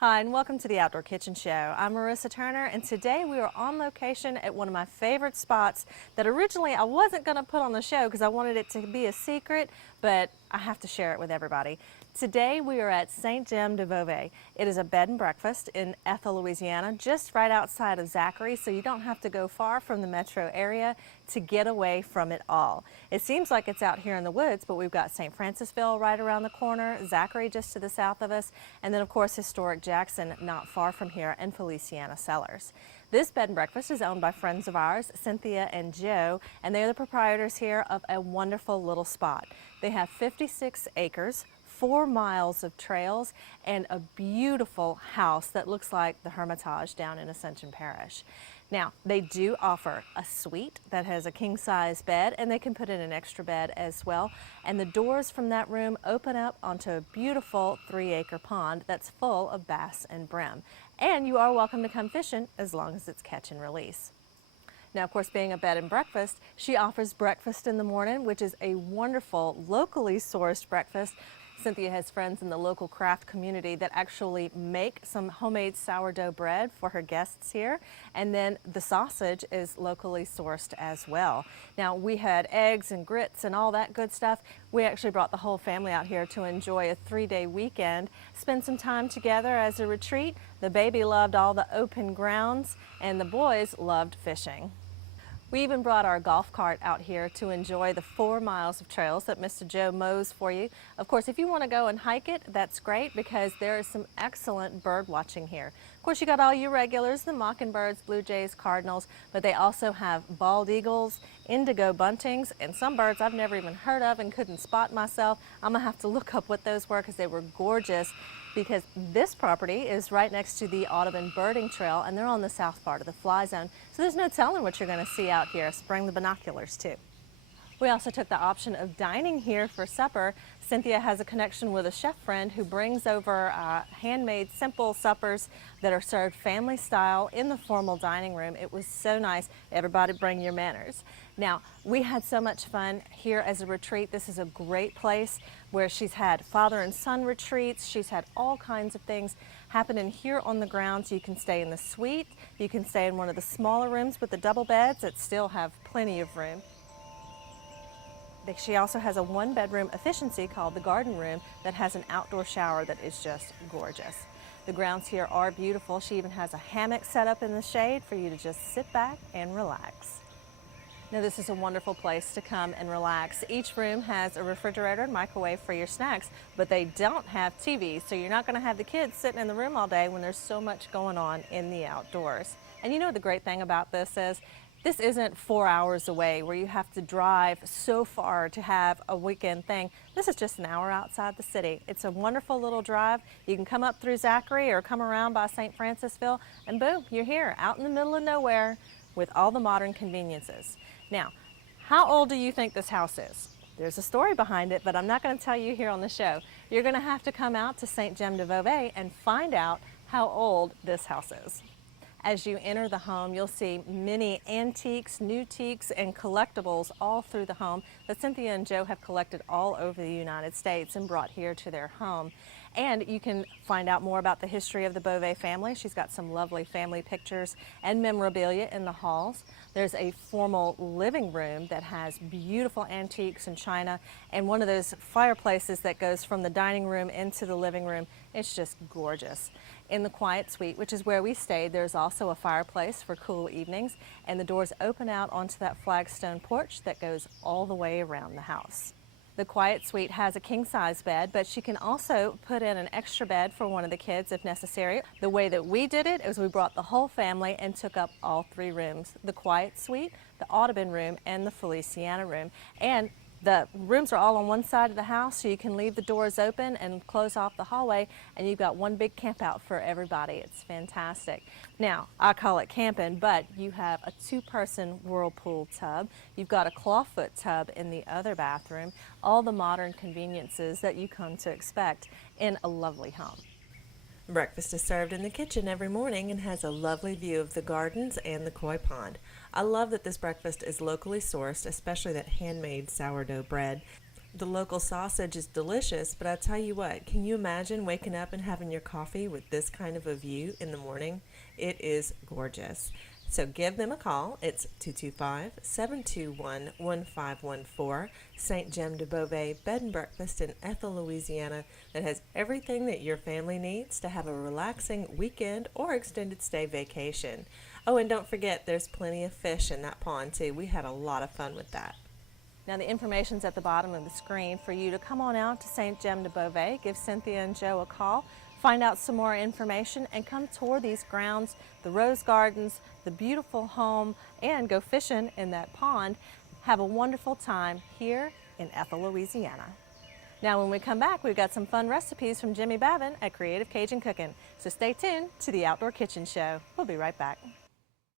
Hi, and welcome to the Outdoor Kitchen Show. I'm Marissa Turner, and today we are on location at one of my favorite spots that originally I wasn't going to put on the show because I wanted it to be a secret, but I have to share it with everybody. Today we are at Gemme de Beauvais. It is a bed and breakfast in Ethel, Louisiana, just right outside of Zachary, so you don't have to go far from the metro area to get away from it all. It seems like it's out here in the woods, but we've got St. Francisville right around the corner, Zachary just to the south of us, and then of course historic Jackson not far from here, and Feliciana Cellars. This bed and breakfast is owned by friends of ours, Cynthia and Joe, and they are the proprietors here of a wonderful little spot. They have 56 acres, 4 miles of trails, and a beautiful house that looks like the Hermitage down in Ascension Parish. Now, they do offer a suite that has a king-size bed, and they can put in an extra bed as well. And the doors from that room open up onto a beautiful 3-acre pond that's full of bass and brim. And you are welcome to come fishing as long as it's catch and release. Now, of course, being a bed and breakfast, she offers breakfast in the morning, which is a wonderful, locally sourced breakfast. Cynthia has friends in the local craft community that actually make some homemade sourdough bread for her guests here. And then the sausage is locally sourced as well. Now, we had eggs and grits and all that good stuff. We actually brought the whole family out here to enjoy a 3-day weekend, spend some time together as a retreat. The baby loved all the open grounds, and the boys loved fishing. We even brought our golf cart out here to enjoy the 4 miles of trails that Mr. Joe mows for you. Of course, if you want to go and hike it, that's great because there is some excellent bird watching here. Of course, you got all your regulars, the mockingbirds, blue jays, cardinals, but they also have bald eagles, indigo buntings, and some birds I've never even heard of and couldn't spot myself. I'm gonna have to look up what those were because they were gorgeous, because this property is right next to the Audubon Birding Trail, and they're on the south part of the fly zone. So there's no telling what you're going to see out here. So bring the binoculars too. We also took the option of dining here for supper. Cynthia has a connection with a chef friend who brings over handmade simple suppers that are served family style in the formal dining room. It was so nice. Everybody bring your manners. Now, we had so much fun here as a retreat. This is a great place where she's had father and son retreats. She's had all kinds of things happening here on the grounds. You can stay in the suite. You can stay in one of the smaller rooms with the double beds that still have plenty of room. She also has a 1-bedroom efficiency called the garden room that has an outdoor shower that is just gorgeous. The grounds here are beautiful. She even has a hammock set up in the shade for you to just sit back and relax. Now, this is a wonderful place to come and relax. Each room has a refrigerator and microwave for your snacks, but they don't have TVs, so you're not going to have the kids sitting in the room all day when there's so much going on in the outdoors. And you know the great thing about this is, this isn't 4 hours away where you have to drive so far to have a weekend thing. This is just an hour outside the city. It's a wonderful little drive. You can come up through Zachary or come around by St. Francisville, and boom, you're here out in the middle of nowhere with all the modern conveniences. Now, how old do you think this house is? There's a story behind it, but I'm not going to tell you here on the show. You're going to have to come out to Gemme de Beauvais and find out how old this house is. As you enter the home, you'll see many antiques, new-teaks, and collectibles all through the home that Cynthia and Joe have collected all over the United States and brought here to their home. And you can find out more about the history of the Beauvais family. She's got some lovely family pictures and memorabilia in the halls. There's a formal living room that has beautiful antiques and china, and one of those fireplaces that goes from the dining room into the living room. It's just gorgeous. In the quiet suite, which is where we stayed, there's also a fireplace for cool evenings, and the doors open out onto that flagstone porch that goes all the way around the house. The quiet suite has a king-size bed, but she can also put in an extra bed for one of the kids if necessary. The way that we did it is we brought the whole family and took up all 3 rooms: the quiet suite, the Audubon room, and the Feliciana room. And the rooms are all on one side of the house, so you can leave the doors open and close off the hallway, and you've got one big camp out for everybody. It's fantastic. Now, I call it camping, but you have a 2-person whirlpool tub. You've got a clawfoot tub in the other bathroom, all the modern conveniences that you come to expect in a lovely home. Breakfast is served in the kitchen every morning and has a lovely view of the gardens and the koi pond. I love that this breakfast is locally sourced, especially that handmade sourdough bread. The local sausage is delicious, but I tell you what, can you imagine waking up and having your coffee with this kind of a view in the morning? It is gorgeous. So give them a call. It's 225-721-1514. St. Gemme de Beauvais Bed and Breakfast in Ethel, Louisiana that has everything that your family needs to have a relaxing weekend or extended stay vacation. Oh, and don't forget, there's plenty of fish in that pond too. We had a lot of fun with that. Now the information's at the bottom of the screen for you to come on out to St. Gemme de Beauvais, give Cynthia and Joe a call, find out some more information, and come tour these grounds, the rose gardens, the beautiful home, and go fishing in that pond. Have a wonderful time here in Ethel, Louisiana. Now when we come back, we've got some fun recipes from Jimmy Babin at Creative Cajun Cooking. So stay tuned to the Outdoor Kitchen Show. We'll be right back.